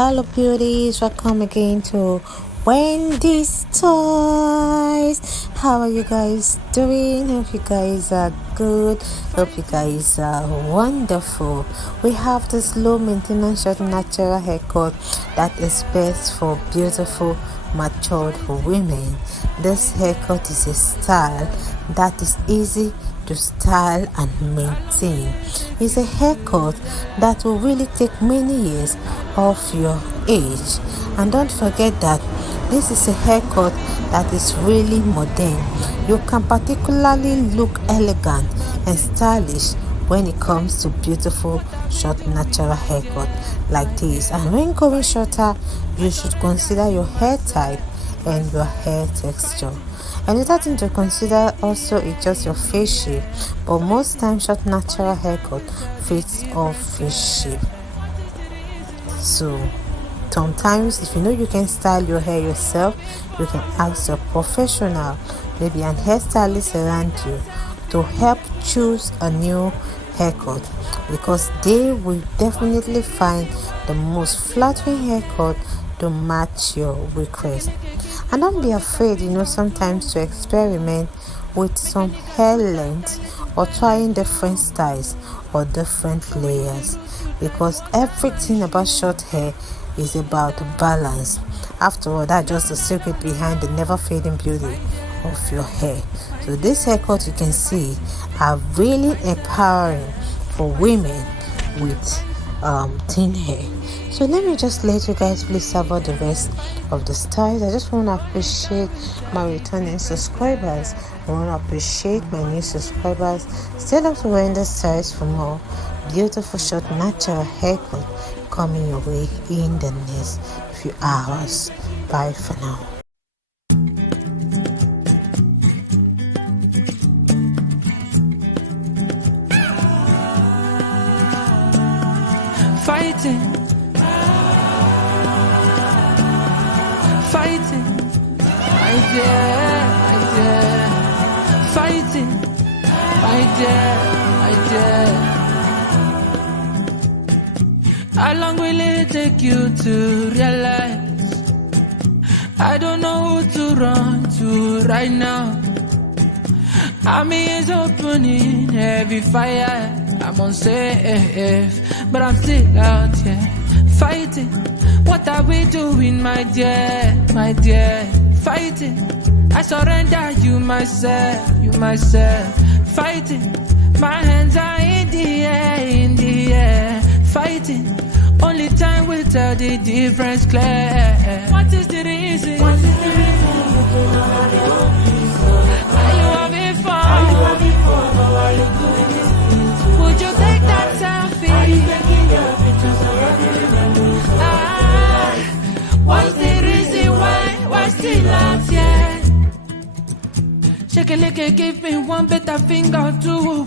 Hello beauties, welcome again to Wendy's Toys. How are you guys doing? Hope you guys are good. Hope you guys are wonderful. We have this low maintenance short natural haircut that is best for beautiful matured women. This haircut is a style that is easy to style and maintain. It's a haircut that will really take many years off your age. And don't forget that this is a haircut that is really modern. You can particularly look elegant and stylish when it comes to beautiful short natural haircut like this. And when going shorter, you should consider your hair type and your hair texture. Another thing to consider also is just your face shape, but most times short natural haircut fits all face shape. So sometimes if you know you can style your hair yourself, you can ask your professional, maybe an hairstylist around you, to help choose a new haircut, because they will definitely find the most flattering haircut to match your request. And don't be afraid, sometimes to experiment with some hair length or trying different styles or different layers, because everything about short hair is about balance. After all, that's just the secret behind the never fading beauty of your hair. So this haircut, you can see, are really empowering for women with thin hair. So let me just let you guys please about the rest of the styles. I just want to appreciate my returning subscribers. I want to appreciate my new subscribers. Stay up to wearing the styles for more beautiful short natural haircut coming your way in the next few hours. Bye for now. Fighting, my dear, fighting, my dear. How long will it take you to realize I don't know who to run to right now? Army is opening heavy fire. I'm unsafe, but I'm still out here fighting. What are we doing, my dear? Fighting. I surrender you myself. Fighting. My hands are in the air. Fighting. Only time will tell the difference clear. What is the reason? Are you having fun? Or are you doing this thing too? Would you take that selfie? Are you taking your pictures of every memory? What's the reason why we're still out here? Shake a leg, give me one better finger too.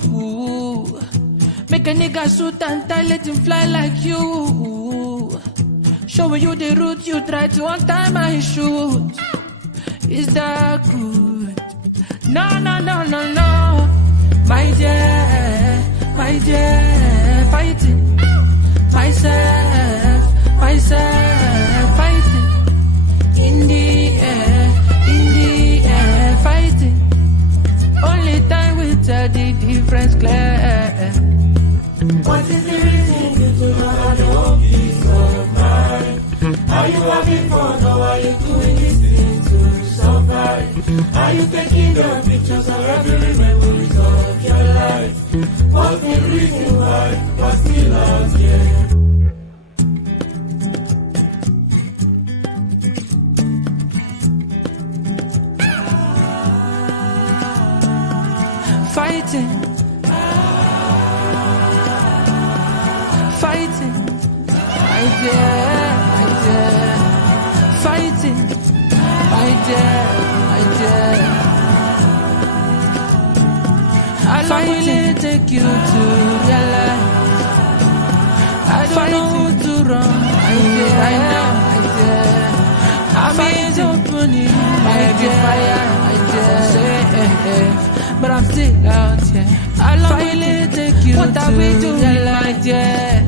Make a nigga shoot and tie, let him fly like you. Showing you the route, you try to untie my shoes. Is that good? No. My dear, fighting myself, fighting in the air, fighting. Only time will tell the difference clear. What is the reason you do not have your peace of mind? Are you having fun or are you doing this thing to survive? Are you taking the pictures of every memories of your life? What's the reason why we're still out here? Fighting, my dear, fighting, my dear. How long will it take you to realize I don't know who to run? I know. I'm opening heavy fire, but I'm still out here. How long will it take you? What are we doing, my dear?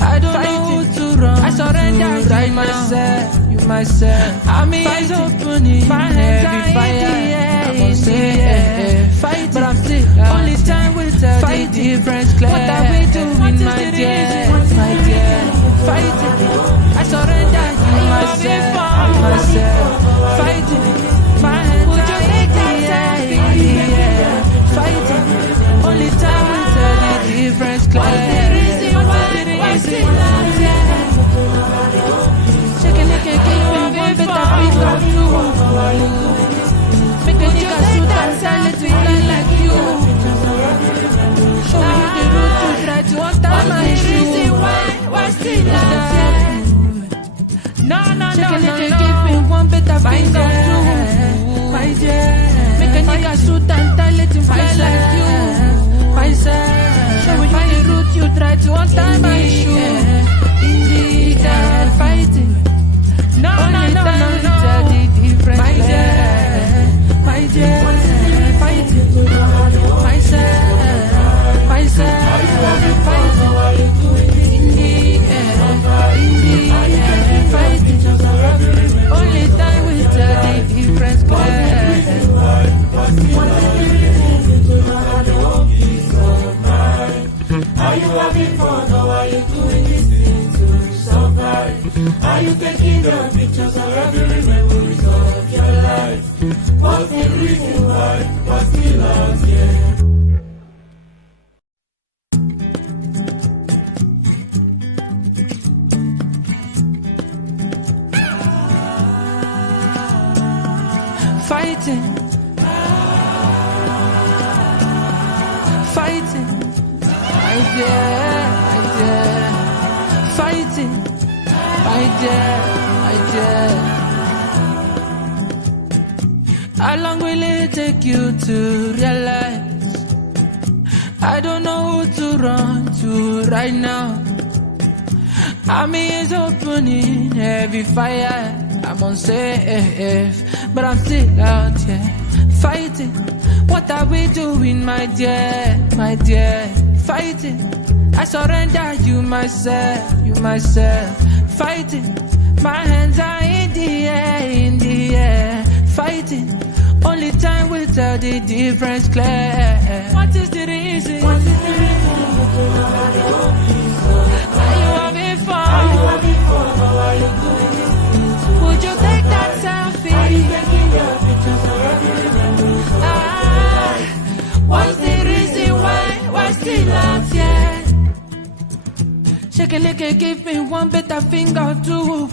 I don't know who to run. I surrender right myself, you myself. I'm eyes opening, my hands are fire. I'm on say, fight, but I'm still only time will tell the difference clear. What are we doing, my dear, my dear? Fighting, I surrender you myself, fighting, my hands are fighting, only time will tell the difference clear. What's the reason why? What's the reason? Shake it like a king, one better pick up you. Make a nigga shoot and silent to fly like you. Show me the road to try to untie my shoe. What's the reason? No, give me one better finger too. My dear, make a nigga shoot and tie, let him fly like you. My sir, show me the route you try to untie my shoe. Indeed, I'm fighting. No, tell the difference. My dear, fighting. My sir, fighting. Indeed, fighting. Only time will tell the difference clear. Are you having fun or are you doing this thing to survive? Are you taking the pictures of every memories of your life? What's the reason why? What's the love, yeah? Fighting, my dear, fighting, my dear. How long will it take you to realize? I don't know who to run to right now. Army is opening heavy fire. I'm unsafe, but I'm still out here fighting. What are we doing, my dear, my dear? Fighting, I surrender you myself, fighting. My hands are in the air, fighting. Only time will tell the difference clear. What is the reason? Are you having fun? Would you take that selfie? What's the reason why? What's the love, yeah? Shake it like a give me one better finger too.